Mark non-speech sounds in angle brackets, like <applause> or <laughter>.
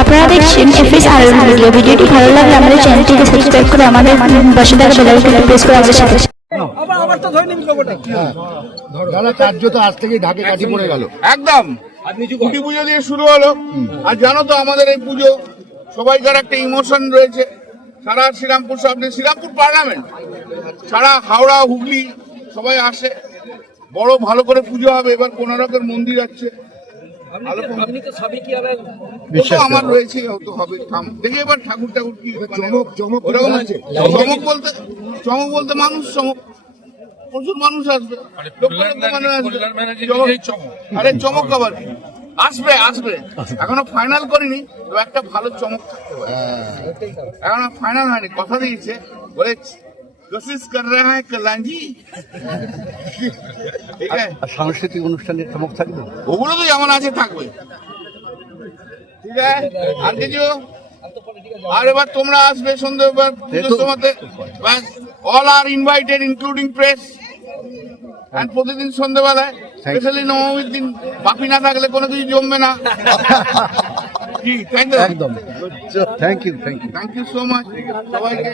আপনারা দেখছেন এফএস আর ভিডিও ভিডিওটি ভালো লাগলে আমাদের চ্যানেলটিকে সাবস্ক্রাইব করে আমাদের পাশে থাকা বেল আইকনটি প্রেস করে আমাদের সাথে আবার আবার তো ধরে নিবি খবরটা দাদা কার্য তো আজ থেকেই ঢাকে কাঠি পড়ে গেল। একদম। কুটি পুজো দিয়ে শুরু হলো। আর জানো তো আমাদের এই পুজো সবাইকার একটা ইমোশন রয়েছে। সারা শ্রীরামপুর সামনে শ্রীরামপুর পার্লামেন্ট সারা হাওড়া হুগলি সবাই আসে। বড় ভালো করে পুজো হবে। এবার কোনারকের মন্দির আছে। আপনি তো সবই কি হবে আমার রয়েছে তো হবে। দেখি এবার ঠাকুর ঠাকুর কি চমক চমক ওরকম আছে। চমক বলতে চমক বলতে মানুষ চমক। প্রচুর মানুষ আসবে। আরে চমক আবার কি? আসবে আসবে। এখনও ফাইনাল করিনি তো একটা ভালো চমক থাকতে পারে। এখনও ফাইনাল হয়নি। কথা দিয়েছে। বলে রে হ্যাঁ কল্যাণজি ঠিক আছে আর সাংস্কৃতিক অনুষ্ঠানের চমক থাকবে? ওগুলো তো যেমন আছে থাকবে। ঠিক আছে? আর কিছু আর এবার তোমরা আসবে সন্ধ্যে এবার পুজোর সময়তে। ব্যাস all are invited including press and প্রতিদিন সন্ধ্যেবেলায় স্পেশালি নবমীর দিন বাপি না থাকলে কোনো কিছু জমবে না। <laughs> কি তাই তো? একদম। Thank you thank you thank you so much সবাইকে।